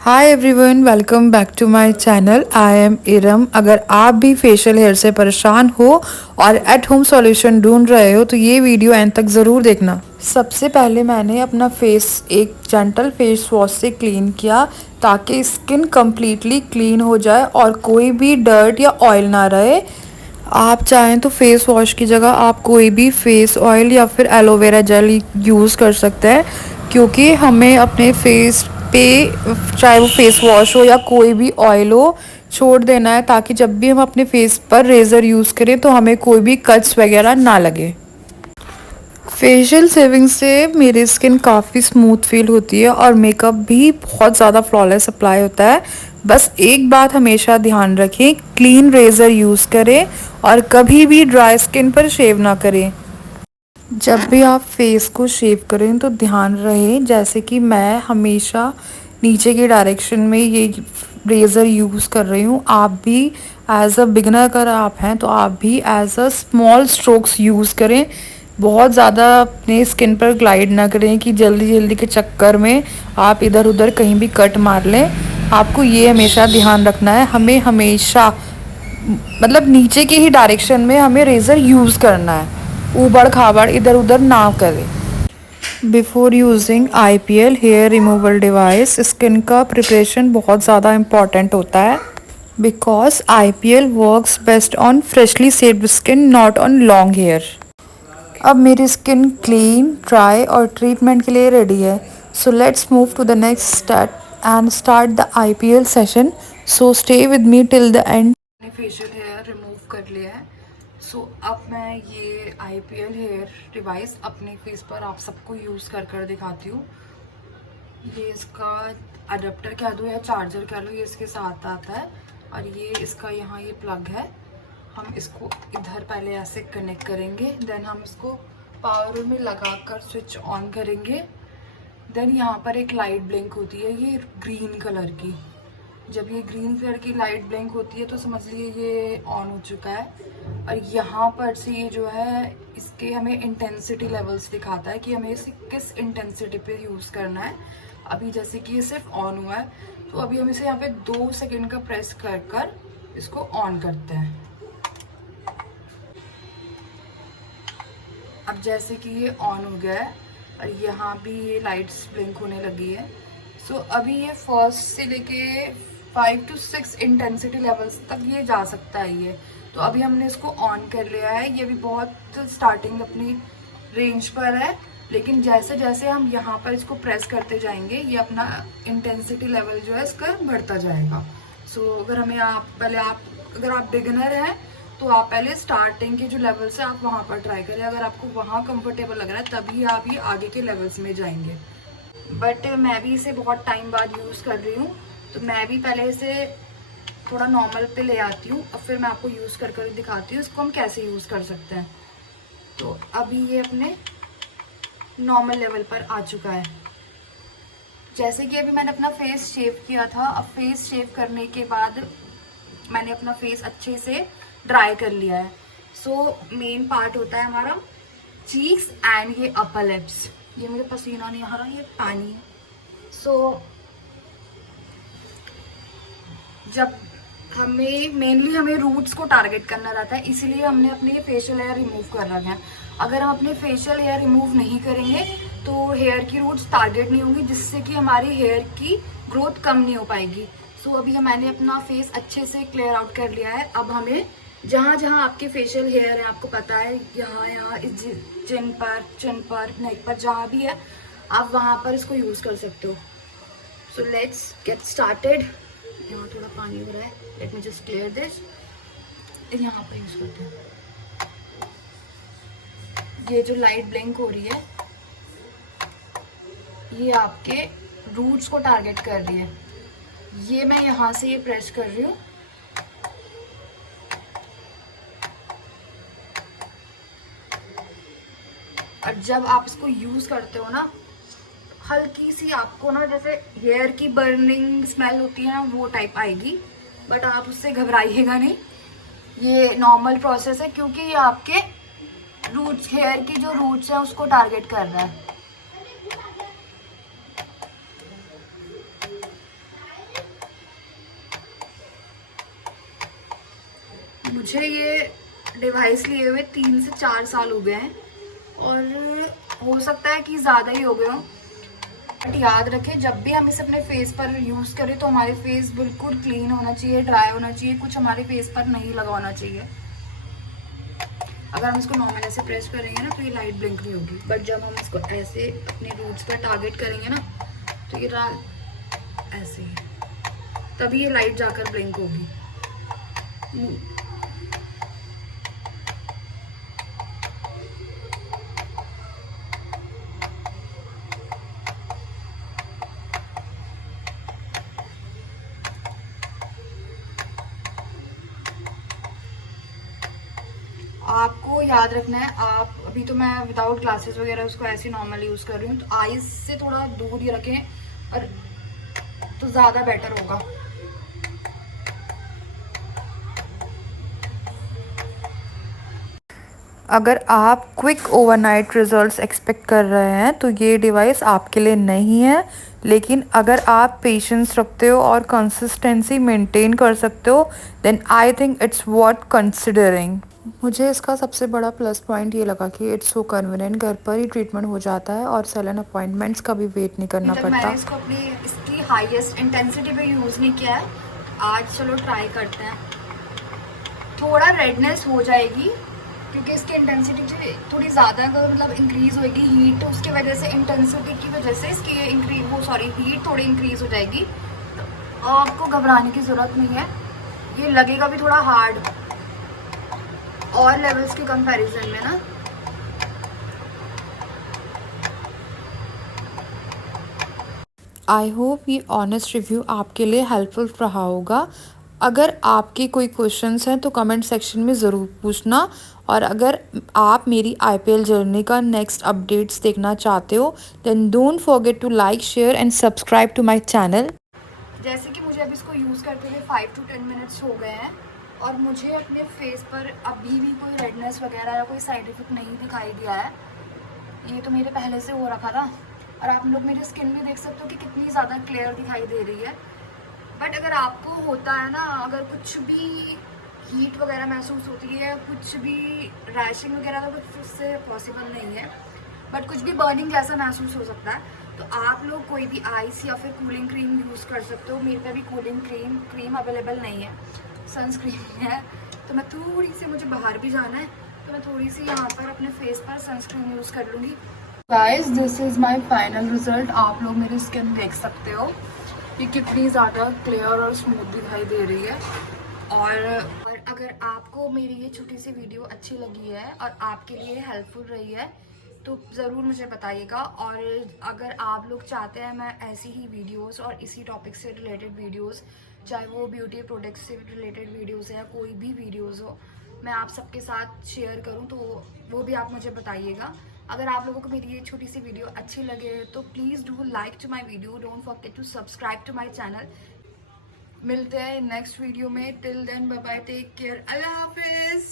Hi everyone, welcome back to my channel. I am Iram. अगर आप भी फेशियल हेयर से परेशान हो और एट होम सॉल्यूशन ढूंढ रहे हो तो ये वीडियो एंड तक ज़रूर देखना। सबसे पहले मैंने अपना फेस एक जेंटल फेस वॉश से क्लीन किया ताकि स्किन कम्प्लीटली क्लीन हो जाए और कोई भी डर्ट या ऑयल ना रहे। आप चाहें तो फेस वॉश की जगह आप कोई भी फेस ऑयल या फिर एलोवेरा जेल यूज़ कर सकते हैं, क्योंकि हमें अपने फेस पे, चाहे वो फेस वॉश हो या कोई भी ऑयल हो, छोड़ देना है ताकि जब भी हम अपने फेस पर रेज़र यूज़ करें तो हमें कोई भी कट्स वगैरह ना लगे। फेशियल सेविंग से मेरी स्किन काफ़ी स्मूथ फील होती है और मेकअप भी बहुत ज़्यादा फ्लॉलेस अप्लाई होता है। बस एक बात हमेशा ध्यान रखें, क्लीन रेज़र यूज़ करें और कभी भी ड्राई स्किन पर शेव ना करें। जब भी आप फेस को शेव करें तो ध्यान रहे, जैसे कि मैं हमेशा नीचे की डायरेक्शन में ये रेज़र यूज़ कर रही हूँ। आप भी एज अ बिगनर अगर आप हैं तो आप भी as a small strokes use करें। बहुत ज़्यादा अपने स्किन पर ग्लाइड ना करें कि जल्दी जल्दी के चक्कर में आप इधर उधर कहीं भी कट मार लें। आपको ये हमेशा ध्यान रखना है, हमें हमेशा मतलब नीचे की ही डायरेक्शन में हमें रेज़र यूज़ करना है, ऊबड़ खाबड़ इधर उधर ना करें। Before using IPL hair removal device, skin का प्रिपरेशन बहुत ज़्यादा इम्पॉर्टेंट होता है, because IPL works best on freshly shaved skin, not on long hair. अब मेरी स्किन क्लीन, ड्राई और ट्रीटमेंट के लिए रेडी है। So let's move to the next step and start the IPL session. So stay with me till the end. मैंने facial hair remove कर लिया है। सो अब मैं ये IPL हेयर डिवाइस अपने फेस पर आप सबको यूज़ कर कर दिखाती हूँ। ये इसका अडेप्टर कह दो या चार्जर कह लो, ये इसके साथ आता है और ये इसका यहाँ ये प्लग है। हम इसको इधर पहले ऐसे कनेक्ट करेंगे, देन हम इसको पावर में लगाकर स्विच ऑन करेंगे। देन यहाँ पर एक लाइट ब्लिंक होती है ये ग्रीन कलर की। जब ये ग्रीन कलर की लाइट ब्लिंक होती है तो समझ लिए ये ऑन हो चुका है। और यहाँ पर से ये जो है इसके हमें इंटेंसिटी लेवल्स दिखाता है कि हमें इसे किस इंटेंसिटी पे यूज़ करना है। अभी जैसे कि ये सिर्फ ऑन हुआ है तो अभी हम इसे यहाँ पे 2 सेकेंड का प्रेस कर कर इसको ऑन करते हैं। अब जैसे कि ये ऑन हो गया है और यहाँ भी ये लाइट्स ब्लिंक होने लगी है। सो अभी ये फर्स्ट से लेके 5 to 6 इंटेंसिटी लेवल्स तक ये जा सकता है ये। तो अभी हमने इसको ऑन कर लिया है। ये भी बहुत स्टार्टिंग अपनी रेंज पर है, लेकिन जैसे जैसे हम यहाँ पर इसको प्रेस करते जाएंगे ये अपना इंटेंसिटी लेवल जो है इसका बढ़ता जाएगा। सो अगर हमें अगर आप बिगिनर हैं तो आप पहले स्टार्टिंग के जो लेवल्स है आप वहाँ पर ट्राई करें। अगर आपको वहाँ कंफर्टेबल लग रहा है तभी आप ये आगे के लेवल्स में जाएंगे। बट मैं भी इसे बहुत टाइम बाद यूज़ कर रही हूँ तो मैं भी पहले इसे थोड़ा नॉर्मल पे ले आती हूँ और फिर मैं आपको यूज़ कर कर दिखाती हूँ इसको हम कैसे यूज़ कर सकते हैं। तो अभी ये अपने नॉर्मल लेवल पर आ चुका है। जैसे कि अभी मैंने अपना फेस शेव किया था, अब फेस शेव करने के बाद मैंने अपना फेस अच्छे से ड्राई कर लिया है। सो मेन पार्ट होता है हमारा चीक्स एंड ये अपर लिप्स। ये मुझे पसीना नहीं आ रहा, ये पानी है। सो जब हमें रूट्स को टारगेट करना रहता है, इसीलिए हमने अपने ये फेशियल हेयर रिमूव कर रखा है। अगर हम अपने फेशियल हेयर रिमूव नहीं करेंगे तो हेयर की रूट्स टारगेट नहीं होंगी, जिससे कि हमारी हेयर की ग्रोथ कम नहीं हो पाएगी। सो अभी मैंने अपना फेस अच्छे से क्लियर आउट कर लिया है। अब हमें जहाँ जहाँ आपके फेशियल हेयर है, आपको पता है यहाँ इस चिन पर नेक पर जहाँ भी है आप वहाँ पर इसको यूज़ कर सकते हो। So let's get started. यहाँ थोड़ा पानी हो रहा है, let me just clear this. यहाँ पर यूज़ करते हैं। ये जो लाइट ब्लिंक हो रही है ये आपके रूट्स को टारगेट कर रही है। ये मैं यहाँ से ये प्रेस कर रही हूँ। और जब आप इसको यूज़ करते हो ना, हल्की सी आपको ना जैसे हेयर की बर्निंग स्मेल होती है ना वो टाइप आएगी, बट आप उससे घबराइएगा नहीं, ये नॉर्मल प्रोसेस है क्योंकि ये आपके रूट्स, हेयर की जो रूट्स हैं उसको टारगेट कर रहा है। मुझे ये डिवाइस लिए हुए 3 से 4 साल हो गए हैं और हो सकता है कि ज़्यादा ही हो गए हों। बट याद रखें, जब भी हम इसे अपने फेस पर यूज़ करें तो हमारे फेस बिल्कुल क्लीन होना चाहिए, ड्राई होना चाहिए, कुछ हमारे फेस पर नहीं लगाना चाहिए। अगर हम इसको नॉर्मल ऐसे प्रेस करेंगे ना तो ये लाइट ब्लिंक नहीं होगी, बट जब हम इसको ऐसे अपने रूट्स पर टारगेट करेंगे ना तो ये ऐसे तभी ये लाइट जाकर ब्लिंक होगी। आपको याद रखना है, आप अभी तो मैं विदाउट ग्लासेस वगैरह उसको ऐसे नॉर्मल यूज़ कर रही हूँ, तो आईज से थोड़ा दूर ही रखें और तो ज़्यादा बेटर होगा। अगर आप क्विक ओवरनाइट रिजल्ट्स एक्सपेक्ट कर रहे हैं तो ये डिवाइस आपके लिए नहीं है, लेकिन अगर आप पेशेंस रखते हो और कंसिस्टेंसी मेंटेन कर सकते हो then I think it's worth considering. मुझे इसका सबसे बड़ा प्लस पॉइंट ये लगा कि इट्स सो कन्वीनियंट, घर पर ही ट्रीटमेंट हो जाता है और सैलून अपॉइंटमेंट्स का भी वेट नहीं करना पड़ता। मैंने इसको अपनी इसकी हाईएस्ट इंटेंसिटी पे यूज़ नहीं किया है, आज चलो ट्राई करते हैं। थोड़ा रेडनेस हो जाएगी क्योंकि इसकी इंटेंसिटी थोड़ी ज़्यादा मतलब इंक्रीज़ होएगी हीट, तो उसकी वजह से इंटेंसिटी की वजह से इसकी हीट थोड़ी इंक्रीज़ हो जाएगी। तो आपको घबराने की ज़रूरत नहीं है, ये लगेगा भी थोड़ा हार्ड और लेवल्स के कंपैरिजन में ना। आई होप ये ऑनेस्ट रिव्यू आपके लिए हेल्पफुल रहा होगा। अगर आपके कोई क्वेश्चंस हैं तो कमेंट सेक्शन में ज़रूर पूछना, और अगर आप मेरी IPL जर्नी का नेक्स्ट अपडेट्स देखना चाहते हो then don't forget to like, share and subscribe to my channel. जैसे कि मुझे अभी इसको यूज़ करते हुए 5 to 10 मिनट्स हो गए हैं और मुझे अपने फेस पर अभी भी कोई रेडनेस वगैरह या कोई साइड इफेक्ट नहीं दिखाई दिया है। ये तो मेरे पहले से हो रखा था और आप लोग मेरी स्किन भी देख सकते हो कि कितनी ज़्यादा क्लियर दिखाई दे रही है। बट अगर आपको होता है ना, अगर कुछ भी हीट वगैरह महसूस होती है, कुछ भी रैशिंग वगैरह, तो कुछ उससे पॉसिबल नहीं है, बट कुछ भी बर्निंग जैसा महसूस हो सकता है, तो आप लोग कोई भी आइस या फिर कूलिंग क्रीम यूज़ कर सकते हो। मेरे पे भी कूलिंग क्रीम अवेलेबल नहीं है, सनस्क्रीन है। तो मैं थोड़ी सी, मुझे बाहर भी जाना है तो मैं थोड़ी सी यहाँ पर अपने फेस पर सनस्क्रीन यूज़ कर लूँगी। Guys, this is my final result. आप लोग मेरी स्किन देख सकते हो कि कितनी ज़्यादा क्लियर और स्मूथ दिखाई दे रही है। और अगर आपको मेरी ये छोटी सी वीडियो अच्छी लगी है और आपके लिए हेल्पफुल रही है तो ज़रूर मुझे बताइएगा। और अगर आप लोग चाहते हैं मैं ऐसी ही वीडियोस और इसी टॉपिक से रिलेटेड वीडियोस, चाहे वो ब्यूटी प्रोडक्ट्स से रिलेटेड वीडियोस है या कोई भी वीडियोस हो, मैं आप सबके साथ शेयर करूं, तो वो भी आप मुझे बताइएगा। अगर आप लोगों को मेरी ये छोटी सी वीडियो अच्छी लगे तो please do like to my video, don't forget to subscribe to my channel. मिलते हैं नेक्स्ट वीडियो में। Till then bye bye, take care, अल्लाह हाफिज़।